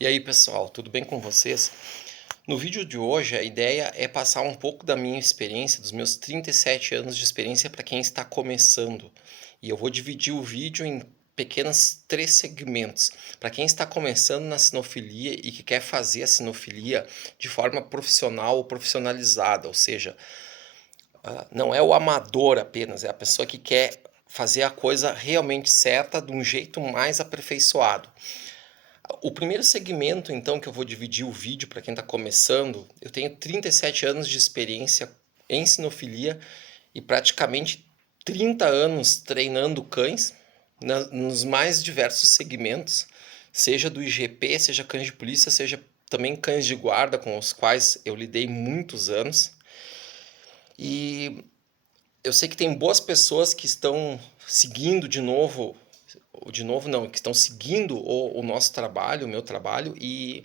E aí pessoal, tudo bem com vocês? No vídeo de hoje a ideia é passar um pouco da minha experiência, dos meus 37 anos de experiência para quem está começando. E eu vou dividir o vídeo em pequenos três segmentos. Para quem está começando na sinofilia e que quer fazer a sinofilia de forma profissional ou profissionalizada, ou seja, não é o amador apenas, é a pessoa que quer fazer a coisa realmente certa de um jeito mais aperfeiçoado. O primeiro segmento, então, que eu vou dividir o vídeo para quem está começando, eu tenho 37 anos de experiência em sinofilia e praticamente 30 anos treinando cães nos mais diversos segmentos, seja do IGP, seja cães de polícia, seja também cães de guarda, com os quais eu lidei muitos anos. E eu sei que tem boas pessoas que estão seguindo de novo não, que estão seguindo o nosso trabalho, o meu trabalho e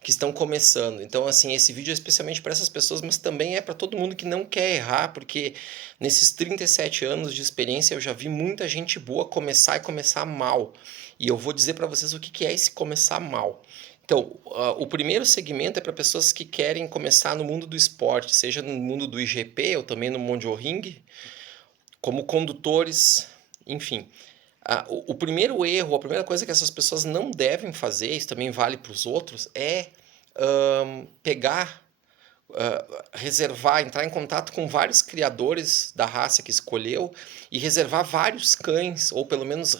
que estão começando. Então, assim, esse vídeo é especialmente para essas pessoas, mas também é para todo mundo que não quer errar, porque nesses 37 anos de experiência eu já vi muita gente boa começar e começar mal. E eu vou dizer para vocês o que é esse começar mal. Então, o primeiro segmento é para pessoas que querem começar no mundo do esporte, seja no mundo do IGP ou também no Mondial Ring, como condutores, enfim. O primeiro erro, a primeira coisa que essas pessoas não devem fazer, isso também vale para os outros, é pegar, reservar, entrar em contato com vários criadores da raça que escolheu e reservar vários cães, ou pelo menos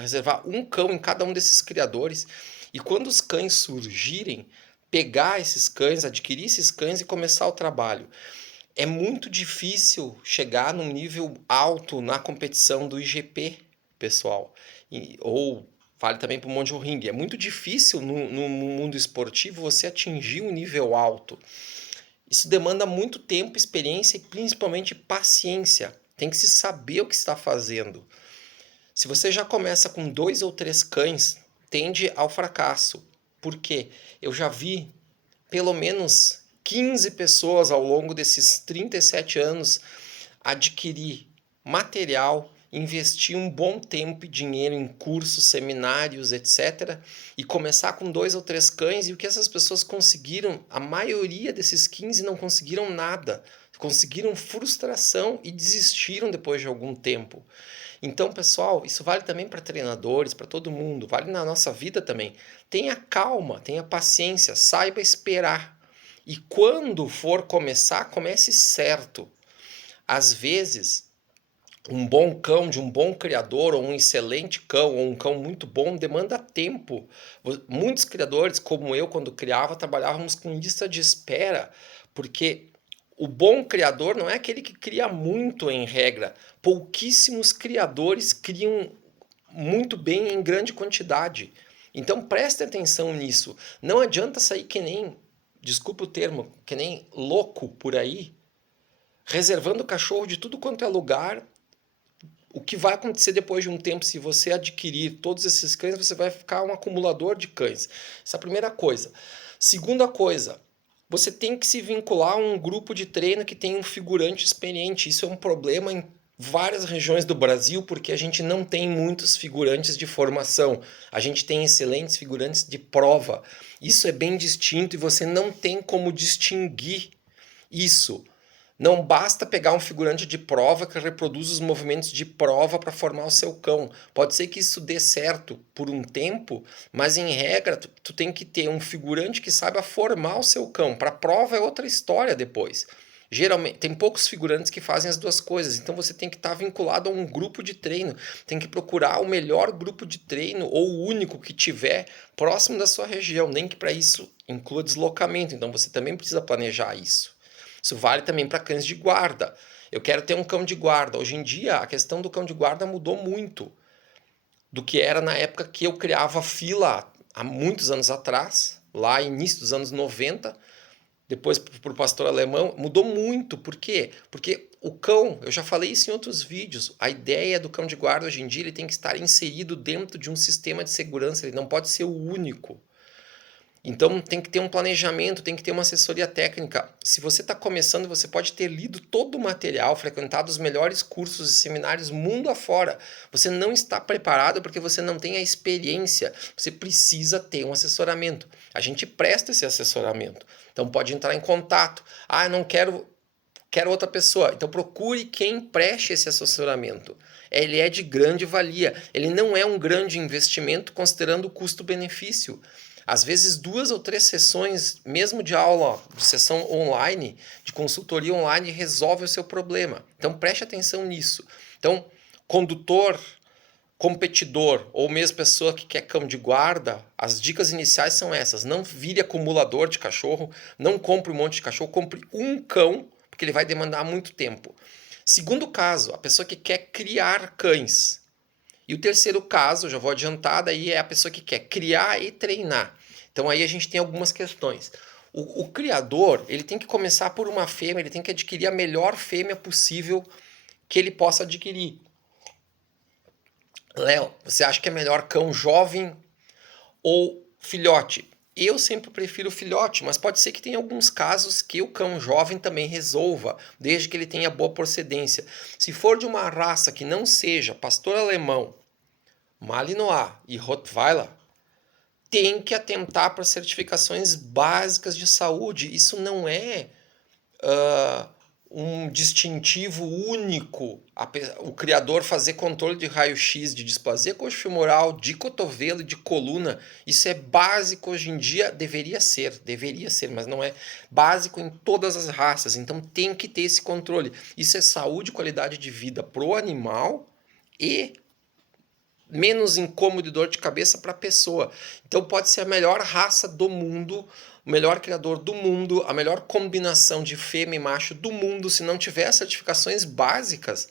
reservar um cão em cada um desses criadores. E quando os cães surgirem, pegar esses cães, adquirir esses cães e começar o trabalho. É muito difícil chegar num nível alto na competição do IGP, pessoal. Ou vale também para o Mondial Ring. É muito difícil no mundo esportivo você atingir um nível alto. Isso demanda muito tempo, experiência e principalmente paciência. Tem que se saber o que está fazendo. Se você já começa com 2 ou 3 cães, tende ao fracasso. Por quê? Eu já vi pelo menos 15 pessoas ao longo desses 37 anos adquirir material, investir um bom tempo e dinheiro em cursos, seminários, etc. E começar com 2 ou 3 cães. E o que essas pessoas conseguiram, a maioria desses 15 não conseguiram nada. Conseguiram frustração e desistiram depois de algum tempo. Então, pessoal, isso vale também para treinadores, para todo mundo, vale na nossa vida também. Tenha calma, tenha paciência, saiba esperar. E quando for começar, comece certo. Às vezes, um bom cão de um bom criador, ou um excelente cão, ou um cão muito bom, demanda tempo. Muitos criadores, como eu, quando criava, trabalhávamos com lista de espera, porque o bom criador não é aquele que cria muito em regra. Pouquíssimos criadores criam muito bem em grande quantidade. Então preste atenção nisso. Não adianta sair que nem, desculpa o termo, que nem louco por aí, reservando cachorro de tudo quanto é lugar. O que vai acontecer depois de um tempo, se você adquirir todos esses cães, você vai ficar um acumulador de cães. Essa é a primeira coisa. Segunda coisa, você tem que se vincular a um grupo de treino que tem um figurante experiente. Isso é um problema em várias regiões do Brasil, porque a gente não tem muitos figurantes de formação. A gente tem excelentes figurantes de prova. Isso é bem distinto e você não tem como distinguir isso. Não basta pegar um figurante de prova que reproduz os movimentos de prova para formar o seu cão. Pode ser que isso dê certo por um tempo, mas em regra tu tem que ter um figurante que saiba formar o seu cão. Para prova é outra história depois. Geralmente tem poucos figurantes que fazem as duas coisas, então você tem que estar vinculado a um grupo de treino, tem que procurar o melhor grupo de treino ou o único que tiver próximo da sua região, nem que para isso inclua deslocamento, então você também precisa planejar isso. Isso vale também para cães de guarda. Eu quero ter um cão de guarda. Hoje em dia, a questão do cão de guarda mudou muito do que era na época que eu criava fila há muitos anos atrás, lá início dos anos 90, depois para o pastor alemão, mudou muito. Por quê? Porque o cão, eu já falei isso em outros vídeos, a ideia do cão de guarda hoje em dia ele tem que estar inserido dentro de um sistema de segurança, ele não pode ser o único. Então tem que ter um planejamento, tem que ter uma assessoria técnica. Se você está começando, você pode ter lido todo o material, frequentado os melhores cursos e seminários mundo afora. Você não está preparado porque você não tem a experiência. Você precisa ter um assessoramento. A gente presta esse assessoramento. Então pode entrar em contato. Ah, não quero outra pessoa. Então procure quem preste esse assessoramento. Ele é de grande valia. Ele não é um grande investimento considerando o custo-benefício. Às vezes 2 ou 3 sessões, mesmo de aula, de sessão online, de consultoria online, resolve o seu problema. Então preste atenção nisso. Então, condutor, competidor ou mesmo pessoa que quer cão de guarda, as dicas iniciais são essas. Não vire acumulador de cachorro, não compre um monte de cachorro, compre um cão, porque ele vai demandar muito tempo. Segundo caso, a pessoa que quer criar cães. E o terceiro caso, já vou adiantar, daí é a pessoa que quer criar e treinar. Então aí a gente tem algumas questões. O criador, ele tem que começar por uma fêmea, ele tem que adquirir a melhor fêmea possível que ele possa adquirir. Léo, você acha que é melhor cão jovem ou filhote? Eu sempre prefiro filhote, mas pode ser que tenha alguns casos que o cão jovem também resolva, desde que ele tenha boa procedência. Se for de uma raça que não seja pastor alemão, Malinois e Rottweiler, tem que atentar para certificações básicas de saúde. Isso não é um distintivo único. O criador fazer controle de raio-x de displasia coxofemoral, de cotovelo e de coluna. Isso é básico hoje em dia, deveria ser, mas não é básico em todas as raças. Então tem que ter esse controle. Isso é saúde e qualidade de vida pro animal e menos incômodo e dor de cabeça para a pessoa. Então pode ser a melhor raça do mundo, o melhor criador do mundo, a melhor combinação de fêmea e macho do mundo. Se não tiver certificações básicas,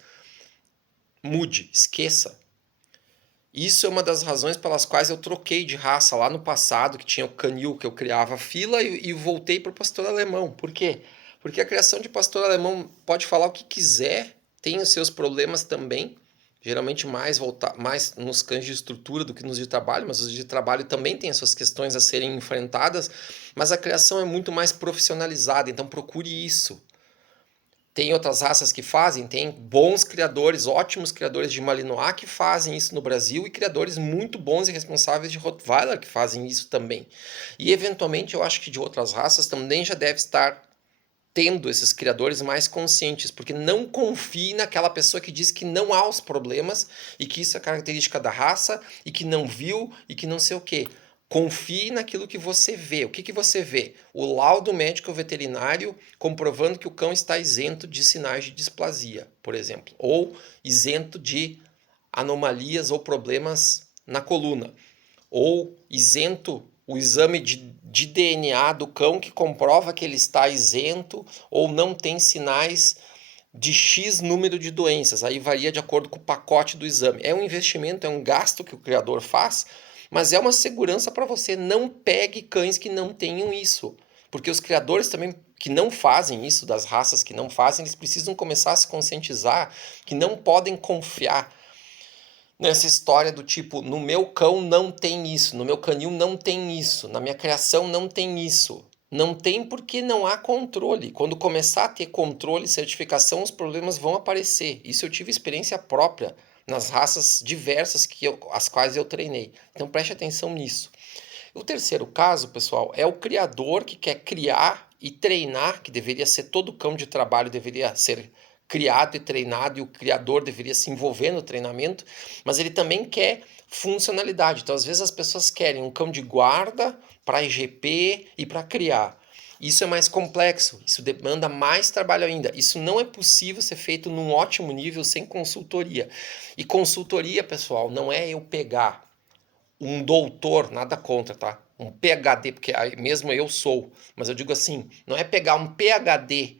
mude, esqueça. Isso é uma das razões pelas quais eu troquei de raça lá no passado, que tinha o canil que eu criava fila e voltei para o pastor alemão. Por quê? Porque a criação de pastor alemão pode falar o que quiser, tem os seus problemas também, geralmente mais nos cães de estrutura do que nos de trabalho, mas os de trabalho também têm as suas questões a serem enfrentadas, mas a criação é muito mais profissionalizada, então procure isso. Tem outras raças que fazem, tem bons criadores, ótimos criadores de Malinois que fazem isso no Brasil e criadores muito bons e responsáveis de Rottweiler que fazem isso também. E eventualmente eu acho que de outras raças também já deve estar tendo esses criadores mais conscientes, porque não confie naquela pessoa que diz que não há os problemas e que isso é característica da raça e que não viu e que não sei o quê. Confie naquilo que você vê. O que que você vê? O laudo médico veterinário comprovando que o cão está isento de sinais de displasia, por exemplo, ou isento de anomalias ou problemas na coluna, ou isento o exame de DNA do cão que comprova que ele está isento ou não tem sinais de X número de doenças. Aí varia de acordo com o pacote do exame. É um investimento, é um gasto que o criador faz, mas é uma segurança para você. Não pegue cães que não tenham isso. Porque os criadores também que não fazem isso, das raças que não fazem, eles precisam começar a se conscientizar que não podem confiar nessa história do tipo, no meu cão não tem isso, no meu canil não tem isso, na minha criação não tem isso. Não tem porque não há controle. Quando começar a ter controle e certificação, os problemas vão aparecer. Isso eu tive experiência própria nas raças diversas as quais eu treinei. Então preste atenção nisso. O terceiro caso, pessoal, é o criador que quer criar e treinar, que deveria ser todo cão de trabalho, deveria ser criado e treinado, e o criador deveria se envolver no treinamento, mas ele também quer funcionalidade. Então, às vezes, as pessoas querem um cão de guarda para IGP e para criar. Isso é mais complexo, isso demanda mais trabalho ainda. Isso não é possível ser feito num ótimo nível sem consultoria. E consultoria, pessoal, não é eu pegar um doutor, nada contra, tá? Um PhD, porque mesmo eu sou, mas eu digo assim, não é pegar um PhD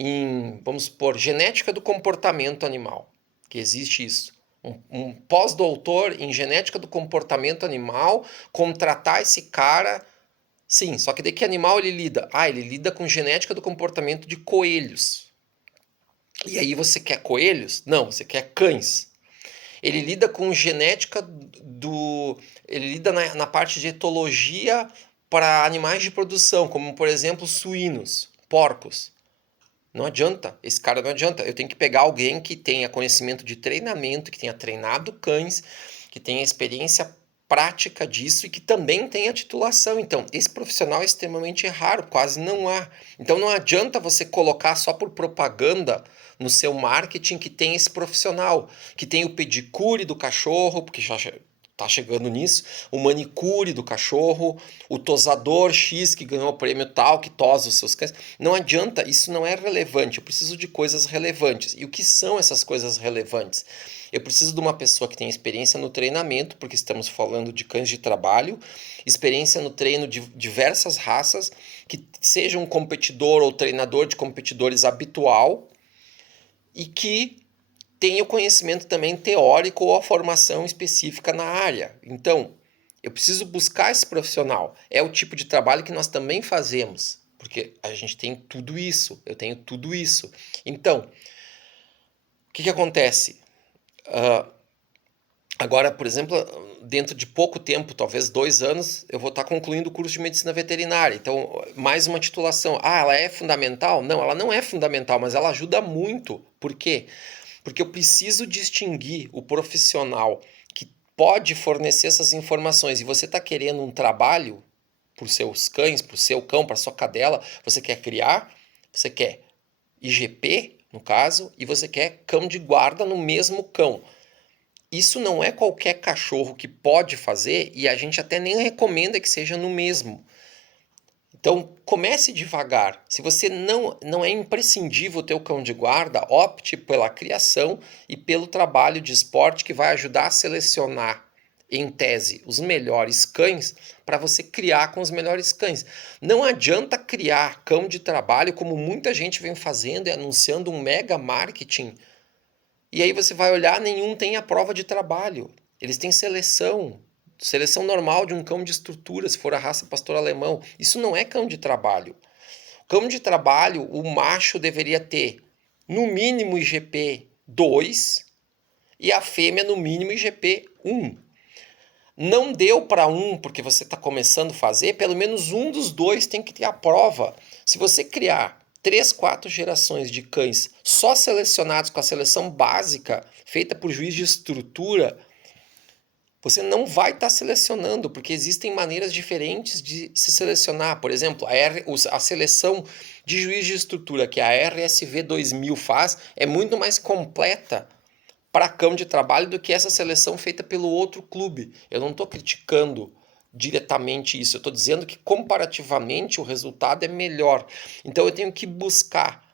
em, vamos supor, genética do comportamento animal, que existe isso. Um pós-doutor em genética do comportamento animal, contratar esse cara, sim, só que daí que animal ele lida? Ah, ele lida com genética do comportamento de coelhos. E aí você quer coelhos? Não, você quer cães. Ele lida com genética do. Ele lida na parte de etologia para animais de produção, como por exemplo suínos, porcos. Não adianta, esse cara não adianta. Eu tenho que pegar alguém que tenha conhecimento de treinamento, que tenha treinado cães, que tenha experiência prática disso e que também tenha titulação. Então, esse profissional é extremamente raro, quase não há. Então, não adianta você colocar só por propaganda no seu marketing que tem esse profissional, que tem o pedicure do cachorro, porque já tá chegando nisso, o manicure do cachorro, o tosador X que ganhou o prêmio tal, que tosa os seus cães. Não adianta, isso não é relevante. Eu preciso de coisas relevantes. E o que são essas coisas relevantes? Eu preciso de uma pessoa que tenha experiência no treinamento, porque estamos falando de cães de trabalho, experiência no treino de diversas raças, que seja um competidor ou treinador de competidores habitual e que tenha o conhecimento também teórico ou a formação específica na área. Então, eu preciso buscar esse profissional. É o tipo de trabalho que nós também fazemos, porque a gente tem tudo isso, eu tenho tudo isso. Então, o que acontece? Agora, por exemplo, dentro de pouco tempo, talvez 2 anos, eu vou estar concluindo o curso de medicina veterinária. Então, mais uma titulação. Ah, ela é fundamental? Não, ela não é fundamental, mas ela ajuda muito. Por quê? Porque eu preciso distinguir o profissional que pode fornecer essas informações. E você está querendo um trabalho para os seus cães, para o seu cão, para a sua cadela, você quer criar, você quer IGP, no caso, e você quer cão de guarda no mesmo cão. Isso não é qualquer cachorro que pode fazer e a gente até nem recomenda que seja no mesmo. Então, comece devagar. Se você não é imprescindível ter o cão de guarda, opte pela criação e pelo trabalho de esporte que vai ajudar a selecionar, em tese, os melhores cães para você criar com os melhores cães. Não adianta criar cão de trabalho como muita gente vem fazendo e anunciando um mega marketing. E aí você vai olhar, nenhum tem a prova de trabalho. Eles têm seleção. Seleção normal de um cão de estrutura, se for a raça pastor alemão. Isso não é cão de trabalho. Cão de trabalho, o macho deveria ter no mínimo IGP 2 e a fêmea no mínimo IGP 1. Não deu para um porque você está começando a fazer, pelo menos um dos dois tem que ter a prova. Se você criar 3, 4 gerações de cães só selecionados com a seleção básica, feita por juiz de estrutura, você não vai estar selecionando, porque existem maneiras diferentes de se selecionar. Por exemplo, a seleção de juiz de estrutura que a RSV 2000 faz é muito mais completa para cão de trabalho do que essa seleção feita pelo outro clube. Eu não estou criticando diretamente isso, eu estou dizendo que comparativamente o resultado é melhor. Então eu tenho que buscar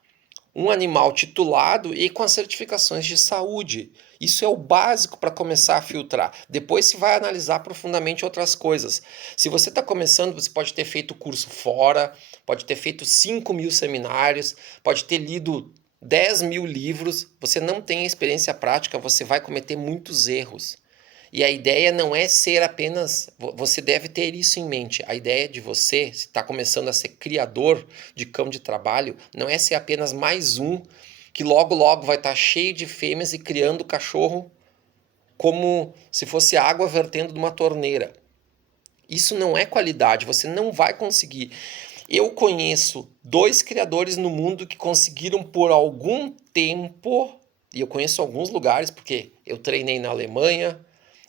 um animal titulado e com as certificações de saúde. Isso é o básico para começar a filtrar. Depois se vai analisar profundamente outras coisas. Se você está começando, você pode ter feito curso fora, pode ter feito 5.000 seminários, pode ter lido 10.000 livros. Você não tem experiência prática, você vai cometer muitos erros. E a ideia não é ser apenas. Você deve ter isso em mente. A ideia de você, se está começando a ser criador de cão de trabalho, não é ser apenas mais um que logo logo vai estar cheio de fêmeas e criando cachorro como se fosse água vertendo de uma torneira. Isso não é qualidade, você não vai conseguir. Eu conheço 2 criadores no mundo que conseguiram por algum tempo, e eu conheço alguns lugares, porque eu treinei na Alemanha,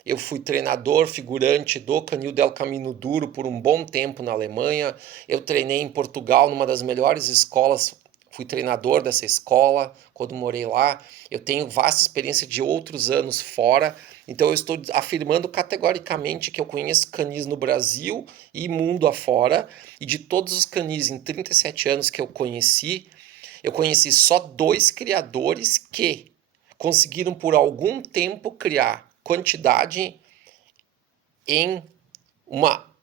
eu fui treinador figurante do Canil del Camino Duro por um bom tempo na Alemanha, eu treinei em Portugal numa das melhores escolas, fui treinador dessa escola quando morei lá, eu tenho vasta experiência de outros anos fora, então eu estou afirmando categoricamente que eu conheço canis no Brasil e mundo afora, e de todos os canis em 37 anos que eu conheci só 2 criadores que conseguiram por algum tempo criar quantidade em uma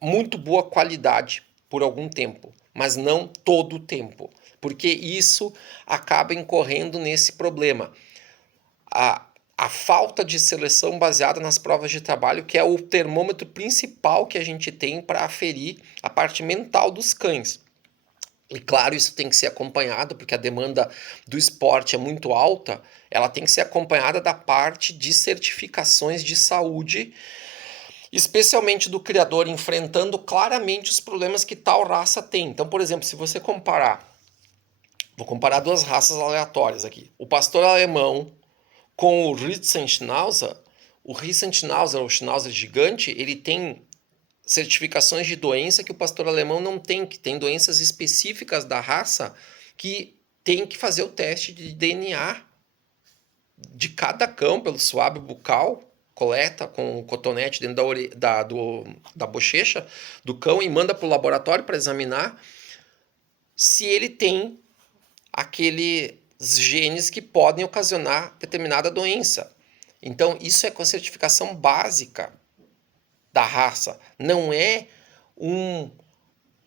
muito boa qualidade por algum tempo, mas não todo o tempo, porque isso acaba incorrendo nesse problema. A falta de seleção baseada nas provas de trabalho, que é o termômetro principal que a gente tem para aferir a parte mental dos cães. E claro, isso tem que ser acompanhado, porque a demanda do esporte é muito alta, ela tem que ser acompanhada da parte de certificações de saúde. especialmente do criador enfrentando claramente os problemas que tal raça tem. Então, por exemplo, se você comparar, vou comparar duas raças aleatórias aqui, o pastor alemão com o Riesenschnauzer, o Riesenschnauzer, o Schnauzer gigante, ele tem certificações de doença que o pastor alemão não tem, que tem doenças específicas da raça que tem que fazer o teste de DNA de cada cão pelo suave bucal, coleta com um cotonete dentro da bochecha do cão e manda para o laboratório para examinar se ele tem aqueles genes que podem ocasionar determinada doença. Então, isso é com a certificação básica da raça. Não é um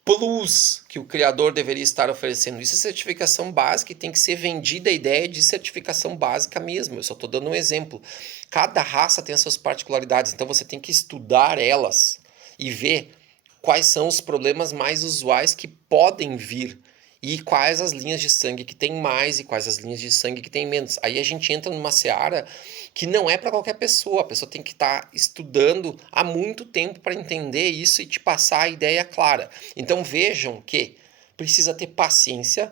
plus que o criador deveria estar oferecendo. Isso é certificação básica e tem que ser vendida a ideia de certificação básica mesmo. Eu só estou dando um exemplo. Cada raça tem as suas particularidades, então você tem que estudar elas e ver quais são os problemas mais usuais que podem vir e quais as linhas de sangue que tem mais e quais as linhas de sangue que tem menos. Aí a gente entra numa seara que não é para qualquer pessoa. A pessoa tem que estar estudando há muito tempo para entender isso e te passar a ideia clara. Então vejam que precisa ter paciência,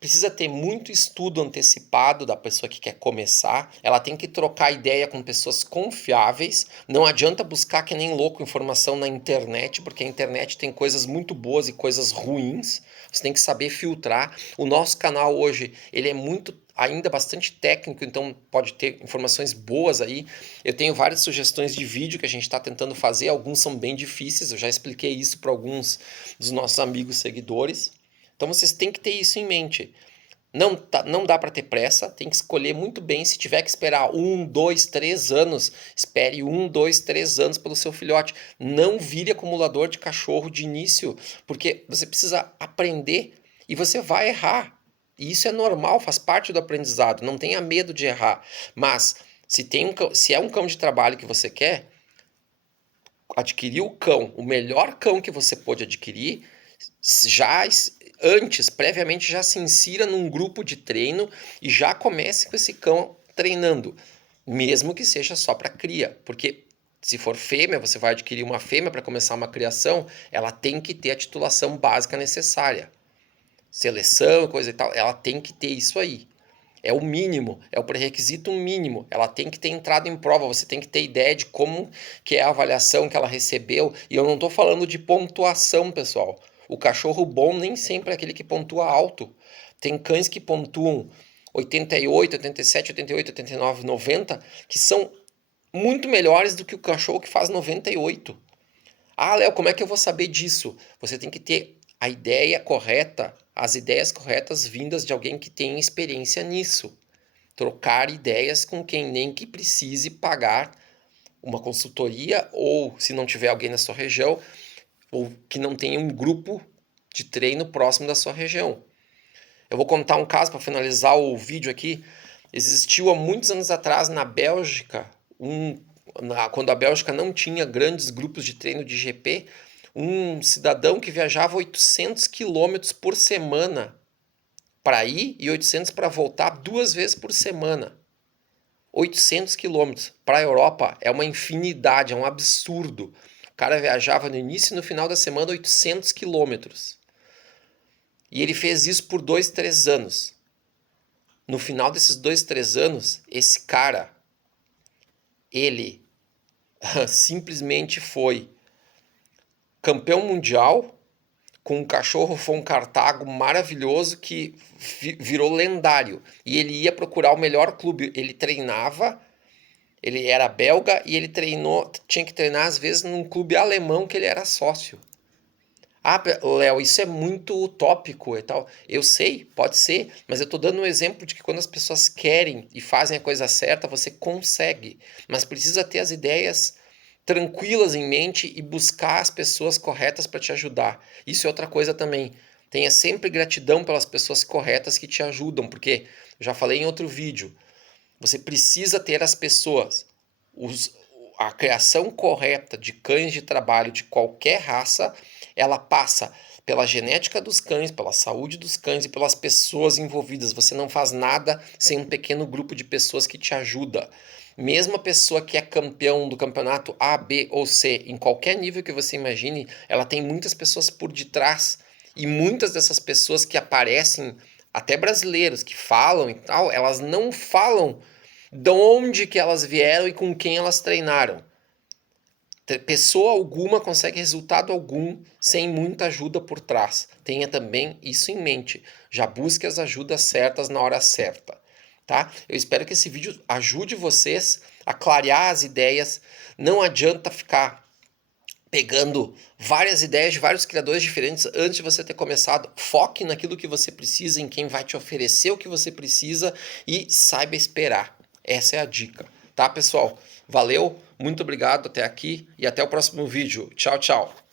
precisa ter muito estudo antecipado da pessoa que quer começar. Ela tem que trocar ideia com pessoas confiáveis. Não adianta buscar que nem louco informação na internet, porque a internet tem coisas muito boas e coisas ruins. Você tem que saber filtrar. O nosso canal hoje, ele é muito ainda bastante técnico, então pode ter informações boas aí. Eu tenho várias sugestões de vídeo que a gente está tentando fazer, alguns são bem difíceis, eu já expliquei isso para alguns dos nossos amigos seguidores. Então vocês têm que ter isso em mente. Não dá para ter pressa, tem que escolher muito bem. Se tiver que esperar 1, 2, 3 anos, espere 1, 2, 3 anos pelo seu filhote. Não vire acumulador de cachorro de início, porque você precisa aprender e você vai errar. E isso é normal, faz parte do aprendizado. Não tenha medo de errar. Mas se é um cão de trabalho que você quer, adquirir o cão, o melhor cão que você pode adquirir, já antes, previamente, já se insira num grupo de treino e já comece com esse cão treinando, mesmo que seja só para cria, porque se for fêmea, você vai adquirir uma fêmea para começar uma criação, ela tem que ter a titulação básica necessária. Seleção, coisa e tal, ela tem que ter isso aí. É o mínimo, é o pré-requisito mínimo. Ela tem que ter entrado em prova, você tem que ter ideia de como que é a avaliação que ela recebeu. E eu não estou falando de pontuação, pessoal. O cachorro bom nem sempre é aquele que pontua alto. Tem cães que pontuam 88, 87, 88, 89, 90, que são muito melhores do que o cachorro que faz 98. Ah, Léo, como é que eu vou saber disso? Você tem que ter a ideia correta, as ideias corretas vindas de alguém que tem experiência nisso. Trocar ideias com quem nem que precise pagar uma consultoria ou, se não tiver alguém na sua região, ou que não tenha um grupo de treino próximo da sua região. Eu vou contar um caso para finalizar o vídeo aqui. Existiu há muitos anos atrás na Bélgica, quando a Bélgica não tinha grandes grupos de treino de GP, um cidadão que viajava 800 quilômetros por semana para ir e 800 para voltar 2 vezes por semana. 800 quilômetros. Para a Europa é uma infinidade, é um absurdo. O cara viajava no início e no final da semana 800 quilômetros. E ele fez isso por 2, 3 anos. No final desses 2, 3 anos, esse cara, ele simplesmente foi campeão mundial com um cachorro von Cartago maravilhoso que virou lendário. E ele ia procurar o melhor clube. Ele treinava, ele era belga e ele tinha que treinar às vezes num clube alemão que ele era sócio. Ah, Léo, isso é muito utópico e tal. Eu sei, pode ser, mas eu estou dando um exemplo de que quando as pessoas querem e fazem a coisa certa, você consegue. Mas precisa ter as ideias tranquilas em mente e buscar as pessoas corretas para te ajudar. Isso é outra coisa também. Tenha sempre gratidão pelas pessoas corretas que te ajudam, porque eu já falei em outro vídeo, você precisa ter as pessoas. A criação correta de cães de trabalho de qualquer raça, ela passa pela genética dos cães, pela saúde dos cães e pelas pessoas envolvidas. Você não faz nada sem um pequeno grupo de pessoas que te ajuda. Mesmo a pessoa que é campeão do campeonato A, B ou C, em qualquer nível que você imagine, ela tem muitas pessoas por detrás. E muitas dessas pessoas que aparecem, até brasileiros que falam e tal, elas não falam de onde que elas vieram e com quem elas treinaram. Pessoa alguma consegue resultado algum sem muita ajuda por trás. Tenha também isso em mente. Já busque as ajudas certas na hora certa, tá? Eu espero que esse vídeo ajude vocês a clarear as ideias. Não adianta ficar pegando várias ideias de vários criadores diferentes antes de você ter começado. Foque naquilo que você precisa, em quem vai te oferecer o que você precisa e saiba esperar. Essa é a dica, tá, pessoal? Valeu, muito obrigado até aqui e até o próximo vídeo. Tchau, tchau.